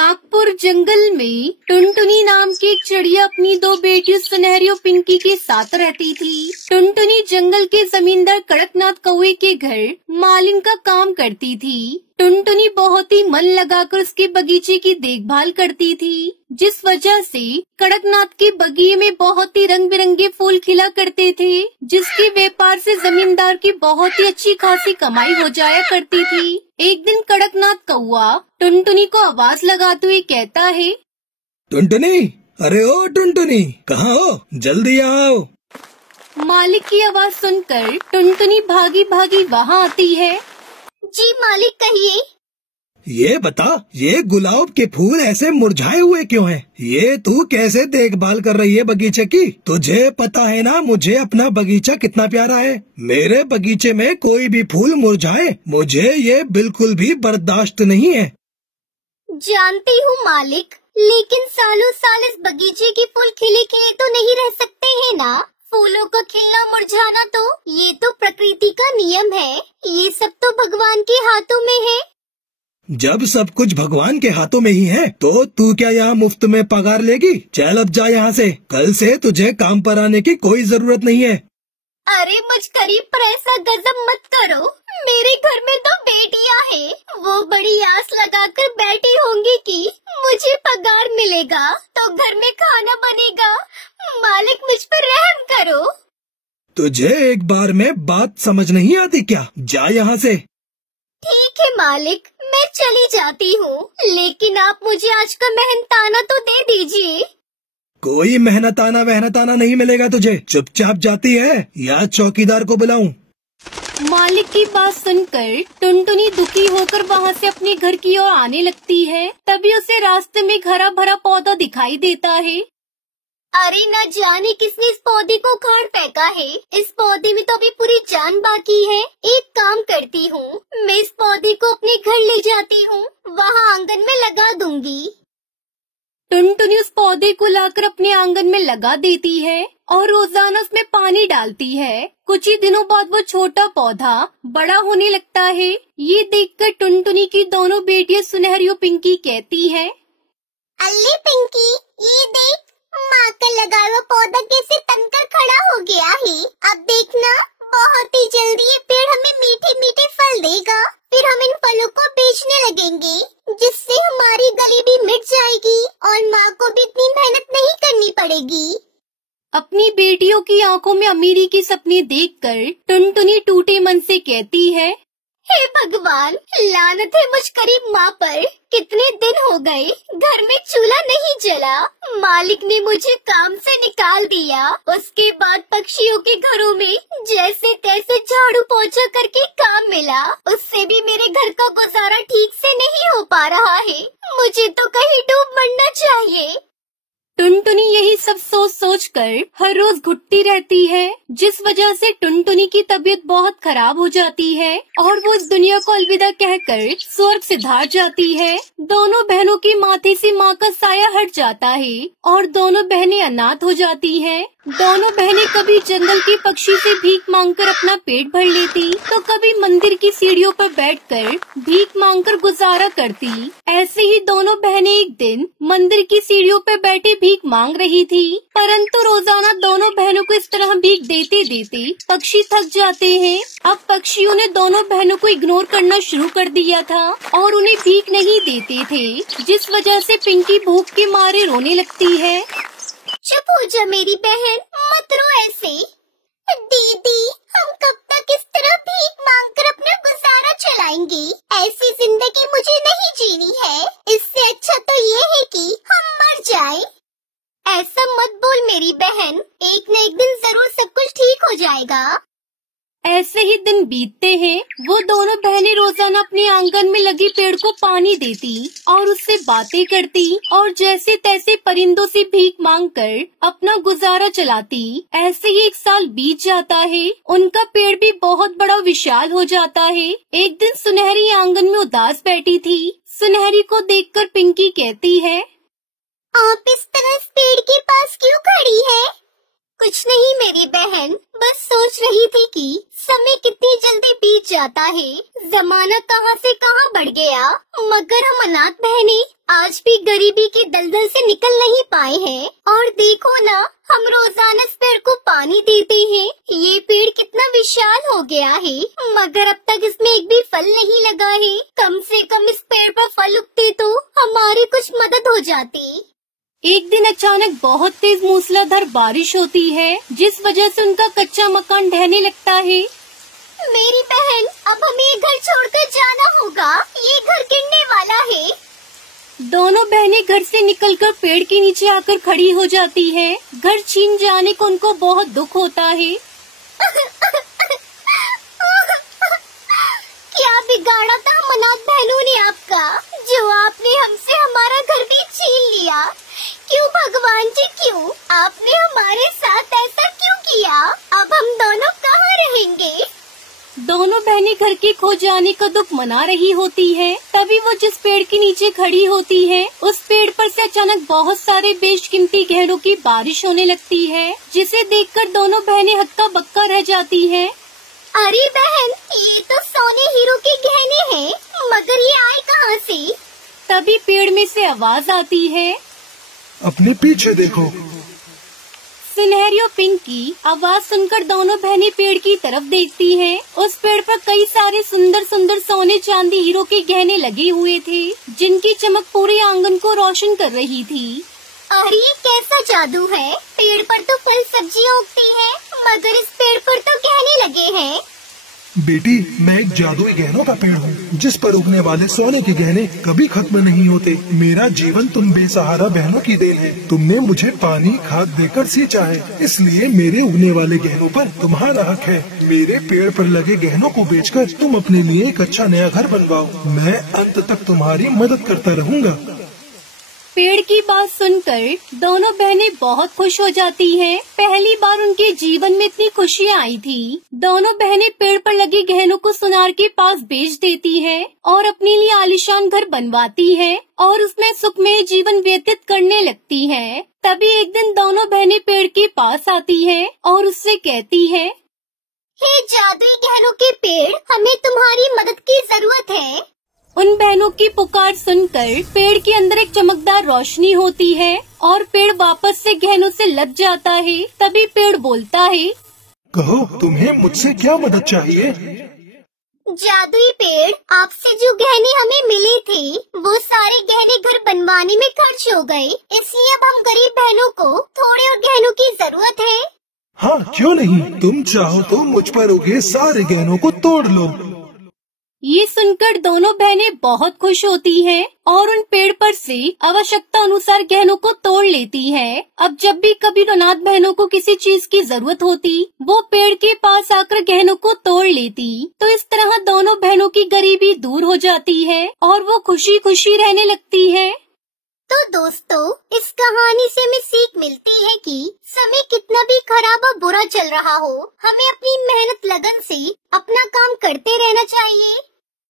नागपुर जंगल में टुनटुनी नाम की एक चिड़िया अपनी दो बेटियों सुनहरी और पिंकी के साथ रहती थी। टुनटुनी जंगल के जमींदार कड़कनाथ कौवे के घर मालिन का काम करती थी। टुनटुनी बहुत ही मन लगाकर उसके बगीचे की देखभाल करती थी, जिस वजह से कड़कनाथ के बगीचे में बहुत ही रंग बिरंगे फूल खिला करते थे, जिसके व्यापार से जमींदार की बहुत ही अच्छी खासी कमाई हो जाया करती थी। एक दिन कड़कनाथ कौवा टुनटुनी को आवाज लगाते हुए कहता है, टुनटुनी, अरे ओ टुनटुनी, कहाँ हो? जल्दी आओ। मालिक की आवाज सुनकर टुनटुनी भागी भागी वहाँ आती है। जी मालिक, कहिए। ये बता, ये गुलाब के फूल ऐसे मुरझाए हुए क्यों हैं? ये तू कैसे देखभाल कर रही है बगीचे की? तुझे पता है ना मुझे अपना बगीचा कितना प्यारा है। मेरे बगीचे में कोई भी फूल मुरझाए मुझे ये बिल्कुल भी बर्दाश्त नहीं है। जानती हूँ मालिक, लेकिन सालों साल इस बगीचे के फूल खिले खिले तो नहीं रह सकते हैं ना। फूलों का खिलना मुरझाना तो ये तो प्रकृति का नियम है। ये सब तो भगवान के हाथों में है। जब सब कुछ भगवान के हाथों में ही है तो तू क्या यहाँ मुफ्त में पगार लेगी? चल अब जा यहाँ से। कल से तुझे काम पर आने की कोई जरूरत नहीं है। अरे मुझकरी, पर ऐसा गजब मत करो। मेरे घर में तो बेटियां हैं, वो बड़ी आस लगाकर बैठी होंगी कि मुझे पगार मिलेगा तो घर में खाना बनेगा। मालिक, मुझ पर रहम करो। तुझे एक बार में बात समझ नहीं आती क्या? जा यहाँ से। ठीक है मालिक, मैं चली जाती हूँ, लेकिन आप मुझे आज का मेहनताना तो दे दीजिए। कोई मेहनताना वहनताना नहीं मिलेगा तुझे। चुपचाप जाती है या चौकीदार को बुलाऊं? मालिक की बात सुनकर टुनटुनी दुखी होकर वहाँ से अपने घर की ओर आने लगती है। तभी उसे रास्ते में हरा भरा पौधा दिखाई देता है। अरे न जाने किसने इस पौधे को उखाड़ फेंका है। इस पौधे में तो अभी पूरी जान बाकी है। एक काम करती हूँ, मैं इस पौधे को अपने घर ले जाती हूँ, वहाँ आंगन में लगा दूंगी। टुनटुनी उस पौधे को लाकर अपने आंगन में लगा देती है और रोजाना उसमें पानी डालती है। कुछ ही दिनों बाद वो छोटा पौधा बड़ा होने लगता है। ये देखकर टुनटुनी की दोनों बेटियां सुनहरी और पिंकी कहती है, अल्ले पिंकी, ये देख, माँ का लगा हुआ पौधा कैसे तनकर खड़ा हो गया है। अब देखना, बहुत ही जल्दी ये पेड़ हमें मीठे मीठे फल देगा। फिर हम इन फलों को बेचने लगेंगे, जिससे हमारी गरीबी मिट जाएगी और माँ को भी इतनी मेहनत नहीं करनी पड़ेगी। अपनी बेटियों की आंखों में अमीरी के सपने देखकर टुनटुनी टूटे मन से कहती है, हे भगवान, लानत है मुझ गरीब माँ पर। कितने दिन हो गए घर में चूल्हा नहीं जला। मालिक ने मुझे काम से निकाल दिया। उसके बाद पक्षियों के घरों में जैसे तैसे झाड़ू पोछा करके काम मिला। उससे भी मेरे घर का गुजारा ठीक से नहीं हो पा रहा है। मुझे तो कहीं डूब मरना चाहिए। टुनटुनी यही सब सोच सोच कर हर रोज घुटती रहती है, जिस वजह से टुनटुनी की तबीयत बहुत खराब हो जाती है और वो इस दुनिया को अलविदा कहकर स्वर्ग सिधार जाती है। दोनों बहनों के माथे से माँ का साया हट जाता है और दोनों बहनें अनाथ हो जाती हैं। दोनों बहनें कभी जंगल के पक्षी से भीख मांगकर अपना पेट भर लेती, तो कभी मंदिर की सीढ़ियों पर बैठकर भीख मांगकर गुजारा करती। ऐसे ही दोनों बहनें एक दिन मंदिर की सीढ़ियों पर बैठे भीख मांग रही थी, परंतु रोजाना दोनों बहनों को इस तरह भीख देते देते पक्षी थक जाते हैं। अब पक्षियों ने दोनों बहनों को इग्नोर करना शुरू कर दिया था और उन्हें भीख नहीं देते थे, जिस वजह से पिंकी भूख के मारे रोने लगती है। चुप हो जा मेरी बहन, मत रो ऐसे। दीदी, हम कब तक इस तरह भीख मांगकर अपना गुजारा चलाएंगे? ऐसी जिंदगी मुझे नहीं जीनी है। इससे अच्छा तो ये है कि हम मर जाएं। ऐसा मत बोल मेरी बहन, एक न एक दिन जरूर सब कुछ ठीक हो जाएगा। ऐसे ही दिन बीतते हैं। वो दोनों बहनें रोजाना अपने आंगन में लगे पेड़ को पानी देती और उससे बातें करती और जैसे तैसे परिंदों से भीख मांगकर अपना गुजारा चलाती। ऐसे ही एक साल बीत जाता है। उनका पेड़ भी बहुत बड़ा विशाल हो जाता है। एक दिन सुनहरी आंगन में उदास बैठी थी। सुनहरी को देखकर पिंकी कहती है, आप इस तरह इस पेड़ के पास क्यों खड़ी है? कुछ नहीं मेरी बहन, बस सोच रही थी कि समय कितनी जल्दी बीत जाता है, जमाना कहाँ से कहाँ बढ़ गया, मगर हम अनाथ बहनें आज भी गरीबी की दलदल से निकल नहीं पाए हैं। और देखो ना, हम रोजाना इस पेड़ को पानी देते हैं, ये पेड़ कितना विशाल हो गया है, मगर अब तक इसमें एक भी फल नहीं लगा है। कम से कम इस पेड़ पर फल उगते तो हमारी कुछ मदद हो जाती। एक दिन अचानक बहुत तेज मूसलाधार बारिश होती है, जिस वजह से उनका कच्चा मकान ढहने लगता है। मेरी बहन, अब हमें ये घर छोड़कर जाना होगा, ये घर गिरने वाला है। दोनों बहनें घर से निकलकर पेड़ के नीचे आकर खड़ी हो जाती है। घर छीन जाने को उनको बहुत दुख होता है। क्या बिगाड़ा था हम अनाथ बहनों ने आपका, जो आपने हमसे हमारा घर भी छीन लिया। क्यों भगवान जी, क्यों आपने हमारे साथ ऐसा क्यों किया? अब हम दोनों कहाँ रहेंगे? दोनों बहनें घर के खो जाने का दुख मना रही होती है। तभी वो जिस पेड़ के नीचे खड़ी होती है, उस पेड़ पर से अचानक बहुत सारे बेशकीमती गहनों की बारिश होने लगती है, जिसे देखकर दोनों बहनें हक्का बक्का रह जाती हैं। अरे बहन, ये तो सोने हीरो के गहने हैं, मगर ये आए कहाँ से? तभी पेड़ में से आवाज आती है, अपने पीछे देखो। सुनहरी और पिंक की आवाज सुनकर दोनों बहनें पेड़ की तरफ देखती हैं। उस पेड़ पर कई सारे सुंदर सुंदर सोने चांदी हीरो के गहने लगे हुए थे, जिनकी चमक पूरे आंगन को रोशन कर रही थी। अरे ये कैसा जादू है, पेड़ पर तो फल सब्जियाँ उगती हैं, मगर इस पेड़ पर तो गहने लगे हैं। बेटी, मैं एक जादुई गहनों का पेड़ हूँ, जिस पर उगने वाले सोने के गहने कभी खत्म नहीं होते। मेरा जीवन तुम बेसहारा बहनों की देन है। तुमने मुझे पानी खाद देकर सींचा है, इसलिए मेरे उगने वाले गहनों पर तुम्हारा हक है। मेरे पेड़ पर लगे गहनों को बेचकर तुम अपने लिए एक अच्छा नया घर बनवाओ। मैं अंत तक तुम्हारी मदद करता रहूँगा। पेड़ की बात सुनकर दोनों बहनें बहुत खुश हो जाती हैं। पहली बार उनके जीवन में इतनी खुशियाँ आई थी। दोनों बहनें पेड़ पर लगे गहनों को सुनार के पास बेच देती हैं और अपने लिए आलीशान घर बनवाती हैं और उसमें सुखमय जीवन व्यतीत करने लगती हैं। तभी एक दिन दोनों बहनें पेड़ के पास आती हैं और उससे कहती हैं, हे जादुई गहनों के पेड़, हमें तुम्हारी मदद की जरूरत है। उन बहनों की पुकार सुनकर पेड़ के अंदर एक चमकदार रोशनी होती है और पेड़ वापस से गहनों से लद जाता है। तभी पेड़ बोलता है, कहो, तुम्हें मुझसे क्या मदद चाहिए? जादुई पेड़, आपसे जो गहने हमें मिले थे, वो सारे गहने घर बनवाने में खर्च हो गए, इसलिए अब हम गरीब बहनों को थोड़े और गहनों की जरूरत है। हाँ, क्यों नहीं, तुम चाहो तो मुझ पर उगे सारे गहनों को तोड़ लो। ये सुनकर दोनों बहनें बहुत खुश होती हैं और उन पेड़ पर से आवश्यकता अनुसार गहनों को तोड़ लेती हैं। अब जब भी कभी अनाथ बहनों को किसी चीज की जरूरत होती, वो पेड़ के पास आकर गहनों को तोड़ लेती। तो इस तरह दोनों बहनों की गरीबी दूर हो जाती है और वो खुशी खुशी रहने लगती है। तो दोस्तों, इस कहानी से हमें सीख मिलती है कि समय कितना भी खराब और बुरा चल रहा हो, हमें अपनी मेहनत लगन से अपना काम करते रहना चाहिए।